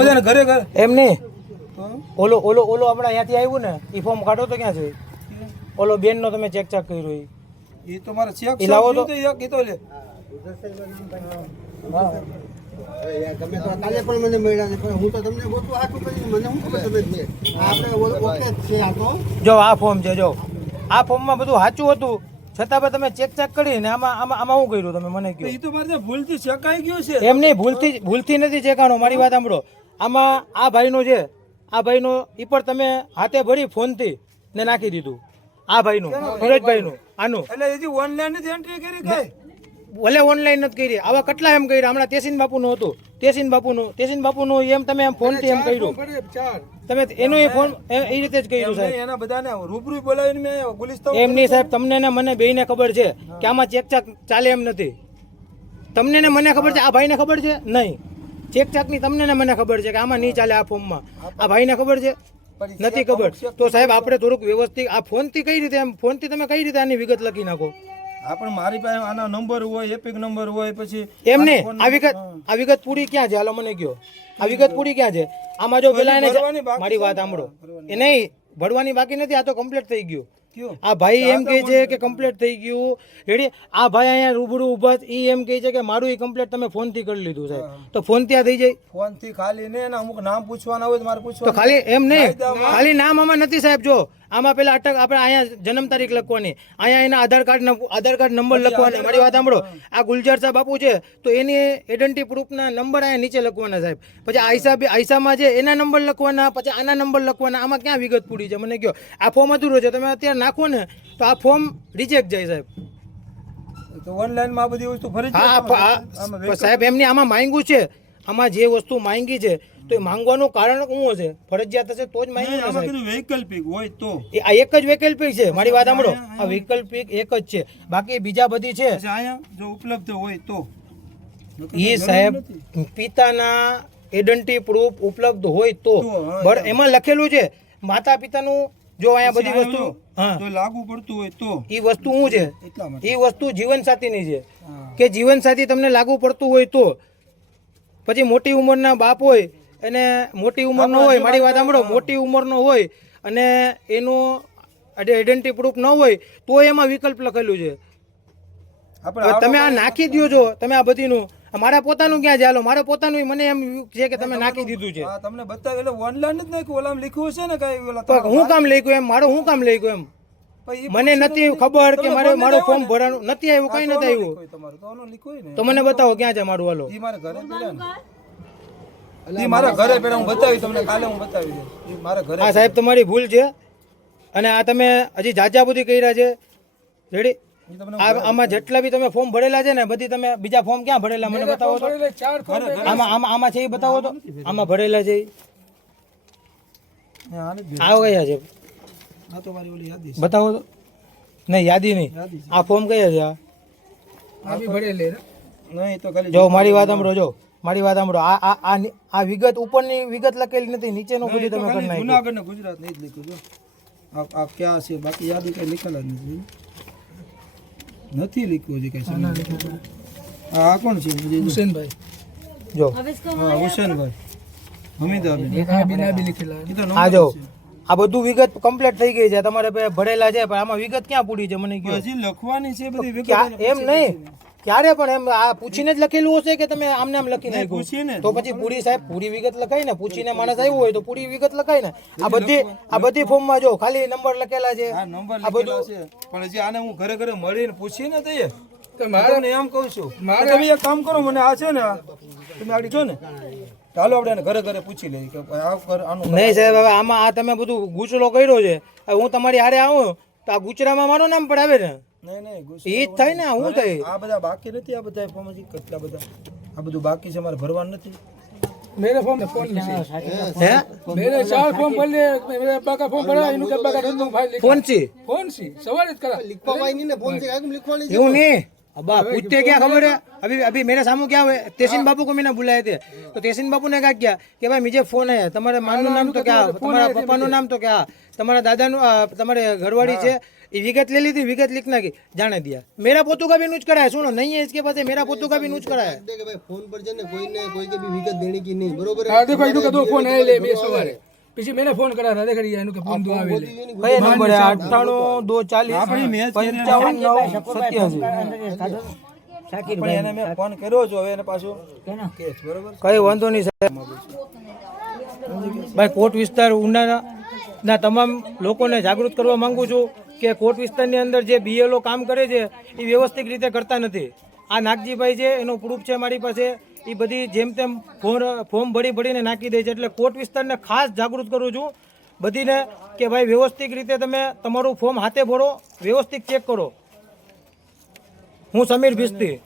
બધાને ઘરે ઘરે? એમ નહીં. ઓલો ઓલો ઓલો આપણે અહીંયાથી આવ્યું ને એ ફોર્મ કાઢો તો ક્યાં છે? ઓલો બેનનો તમે ચેક ચેક કર્યો એ એ તો મારે ચેક એ લાવો તો. એક કીધો તો. લે તમે તો કાલે પણ મને મળ્યા ને પણ હું તો તમને ગોતું આટલું કરીને મને શું ખબર તમે છે આપણે ઓકે છે આ તો જો આ ફોર્મ છે જો. આ ફોર્મમાં બધું સાચું હતું. છતાં પણ તમે ચેક ચેક કરીને આમાં આમાં આમાં શું કર્યું તમે? મને કહ્યું એ તો મારે ભૂલથી ચેકાઈ ગયું છે. એમ નહીં ભૂલથી ભૂલથી નથી ચેકાણો મારી વાત સાંભળો. આમાં આ ભાઈનો છે આ ભાઈનો એ પણ તમે હાથે ભરી ફોનથી ને નાખી દીધું. આ ભાઈનું સુરજભાઈનું આનું. એટલે હજી ઓનલાઈન જ એન્ટ્રી કરી કઈ? ભલે ઓનલાઈન નથી કરી આવા કેટલા એમ કર્યા? હમણાં તેસીન બાપુનું હતું. તેસીન બાપુનું તેસીન બાપુનું એમ તમે એમ ફોનથી એમ કર્યું. તમે એનું એ ફોન એ રીતે જ કર્યું સાહેબ. એના બધાને રૂબરૂ બોલાવીને મેં ગુલિસ્તા એમ નહીં સાહેબ તમને ને મને બેયને ખબર છે કે આમાં ચેક ચાક ચાલે એમ નથી. તમને ને મને ખબર છે આ ભાઈને ખબર છે? નહીં. ચેક ચાકની તમને ને મને ખબર છે કે આમાં નહીં ચાલે આ ફોર્મમાં. આ ભાઈને ખબર છે? નથી ખબર. તો સાહેબ આપણે થોડુંક વ્યવસ્થિત આ ફોનથી કઈ રીતે એમ ફોનથી તમે કઈ રીતે આની વિગત લખી નાખો? હા પણ મારી પાસે આનો નંબર હોય એપિક નંબર હોય પછી એમ નહીં આ વિગત આ વિગત પૂરી ક્યાં છે? હાલો મને કયો. આ વિગત પૂરી ક્યાં છે? આમાં જો પેલા એને મારી વાત સાંભળો. એ નહીં ભરવાની બાકી નથી આ તો કમ્પ્લીટ થઈ ગયું. આ ભાઈ એમ કહે છે કે કમ્પ્લેટ થઈ ગયું. રેડી? આ ભાઈ અહીંયા રૂબરૂ ઊભા એ ઈ એમ કહે છે કે મારું એ કમ્પ્લેટ તમે ફોનથી કરી લીધું સાહેબ. તો ફોન ત્યાં થઈ જાય. ફોનથી ખાલી ને અમુક નામ પૂછવાના હોય તો મારે પૂછવા ખાલી એમ નહીં. ખાલી નામ આમાં નથી સાહેબ જો. આમાં પેલા અટક આપણે અહીંયા જન્મ તારીખ લખવાની. અહીંયા એના Aadhaar card Aadhaar card number લખવાના. મારી વાત સાંભળો. આ ગુલજાર સાહેબ બાપુ છે તો એની આઈડેન્ટિટી પ્રૂફના નંબર અહીંયા નીચે લખવાના સાહેબ. પછી આઈસા બી આઈસામાં છે એના નંબર લખવાના પછી આના નંબર લખવાના. આમાં ક્યાં વિગત પૂરી છે? મને કહો આ ફોર્મ અધૂરો છે. તમે અત્યારે નાખો ને તો આ ફોર્મ રિજેક્ટ જાય સાહેબ. તો ઓનલાઈનમાં બધી વસ્તુ ફરી સાહેબ એમની આમાં માંગ્યું છે. આમાં જે વસ્તુ માંગી છે તો એ માંગવાનું કારણ શું હશે? ફરજિયાત હશે તો જ માંગ્યું ને સાહેબ વૈકલ્પિક હોય તો. આ એક જ વૈકલ્પિક છે મારી વાત સાંભળો. આ વૈકલ્પિક એક જ છે. બાકી બીજા બધી છે. અહીંયા જો ઉપલબ્ધ હોય તો. એ સાહેબ પિતાના આઈડેન્ટિટી પ્રૂફ ઉપલબ્ધ હોય તો. બટ એમાં લખેલું છે માતા પિતાનું જો અહીંયા બધી વસ્તુ હા. તો લાગુ પડતું હોય તો. એ વસ્તુ શું છે? એ વસ્તુ જીવનસાથીની છે. કે જીવનસાથી તમને લાગુ પડતું હોય તો. પછી મોટી ઉંમરના બાપ હોય અને મોટી ઉંમરનો હોય મારી વાત સાંભળો મોટી ઉંમરનો હોય અને એનું આઈડેન્ટિટી પ્રૂફ ન હોય તો એમાં વિકલ્પ લખેલું છે. તમે આ નાખી દ્યો છો તમે આ બધીનું. મારા પોતાનું ક્યાં ચાલો મારે પોતાનું મને એમ છે કે તમે નાખી દીધું છે. તમને બતાવ્યું એટલે ઓનલાઈન જ નાખ્યું ઓલામ લખ્યું છે ને કઈ ઓલા હું કામ લઈ ગયો એમ? મારો હું કામ લઈ ગયો એમ? મને નથી ખબર કે મારે મારો ફોર્મ ભરવાનું. નથી આવ્યું કઈ નથી આવ્યું. તો આનું લખ્યું હોય ને. તો મને બતાવો ક્યાં છે મારું હાલો. ઈ મારા ઘરે પડ્યા ને. ઈ મારા ઘરે પડ્યા હું બતાવી તમને કાલે હું બતાવી મારા ઘરે આ સાહેબ તમારી ભૂલ છે. અને આ તમે હજી જાજા બધી કર્યા છે. રેડી આમાં જેટલા બી તમે ફોર્મ ભરેલા છે ને બધી તમે બીજા ફોર્મ ક્યાં ભરેલા? મને બતાવો તો. આમાં આમાં આમાં છે એ બતાવો તો. આમાં ભરેલા. છે. આવો હા, કયા છે. આ તો મારી ઓલી યાદી બતાવો તો. નહીં યાદી નહીં. આ ફોર્મ કયા છે આ? નહીં તો ખાલી જો મારી વાત સાંભળો જો. મારી વાત સાંભળો. આ આ આ આ વિગત ઉપરની વિગત લખેલી નથી નીચેનું બધું તમે કરી નાખ્યું. જુનાગઢ ને ગુજરાત નહીં જ લખ્યું જો આ આ ક્યાં છે? બાકી યાદી કઈ લખેલા જ નથી. નથી લખ્યું હજી કઈ સમજ આ આ કોણ છે? હુસેનભાઈ. જો. હા હુસેનભાઈ. હમીદાબેન આ જો. આ બધું વિગત કમ્પ્લીટ થઈ ગઈ છે. તમારે ભરેલા છે પણ આમાં વિગત ક્યાં પૂરી છે? મને કહો. હજી લખવાની છે બધી વિગત એમ નહીં. ક્યારે પણ એમ આ પૂછીને જ લખેલું હશે કે તમે આમને આમ લખી? નાખ્યું. તો પછી પૂરી સાહેબ પૂરી વિગત લખાય ને. પૂછીને માણસ આવ્યું હોય તો પૂરી વિગત લખાય ને. આ બધી આ બધી ફોર્મમાં જો ખાલી નંબર લખેલા છે. આ બધું પણ હજી આને હું ઘરે ઘરે મળીને પૂછીને તઈએ મારે એમ કહું છું. મારે તમે એક કામ કરો મને આ છે ને તમે આગળ છો ને. ચાલો આપણે એને ઘરે ઘરે પૂછી લઈએ કે ભાઈ આ ઘર આનું નહીં સાહેબ હવે આમાં આ તમે બધું ગુચલો કર્યો છે હવે હું તમારી હારે આવું તો આ ગુચરામાં મારું નામ પડાવે ને નહીં નહીં ગુસ્સો એ જ થાય ને હું થાય આ બધા બાકી નથી આ બધા ફોર્મ હજી કેટલા બધા આ બધું બાકી છે મારે ભરવાનું નથી मेरे फॉर्म फोन नहीं હે मेरे चार फॉर्म भर लिए मेरे अब्बा का फॉर्म भरा इनके अब्बा का नंदू भाई लिखा ફોન છે फोन सी सवाल इत करा लिखवाई नहीं ना फोन से आगे लिखवानी એવું नहीं अब आप पूछते क्या खबर है अभी अभी मेरे सामने क्या हुआ है तेसिन बाबू को मैंने बुलाए थे तो तेसिन बाबू ने कहा क्या कि भाई मुझे फोन है તમારે માનું નામ તો क्या તમારા પપ્પાનું નામ તો क्या તમારા દાદાનું અ, તમારે ઘરવાળી છે એ વિગત ले ली थी विगत लिखना की जाने दिया मेरा पोतू का भी नुच करा है सुनो नहीं है इसके पास है, मेरा पोतू का भी नुच करा है કે ભાઈ ફોન પર છે ને કોઈને કોઈ કે બી વિગત દેણી કી નહીં બરોબર હા દેખો એનું કે દો ફોન આયે લે બે સવારે પછી મેને ફોન કરા હતા દેખ એનું કે ફોન દો આવે લે કયા નંબર है અઠ્ઠાણું દો ચાલીસ પંચાવન નવ સત્યાસી. પણ એને મેં ફોન કર્યો છો હવે એને પાછું કેસ બરોબર? કઈ વાંધો નહીં સાહેબ. ભાઈ કોટ વિસ્તાર ઉના ના તમામ લોકોને જાગૃત કરવા માંગુ છું કે કોટ વિસ્તારની અંદર જે બીએલઓ કામ કરે છે એ વ્યવસ્થિત રીતે કરતા નથી. આ નાગજીભાઈ છે એનો પ્રૂફ છે મારી પાસે. એ બધી જેમ તેમ ફોર્મ ફોર્મ ભરી ભરીને નાખી દે છે. એટલે કોટ વિસ્તારને ખાસ જાગૃત કરું છું. બધીને કે ભાઈ વ્યવસ્થિત રીતે તમે તમારું ફોર્મ હાથે ભરો, વ્યવસ્થિત ચેક કરો. હું સમીર ભિસ્તી.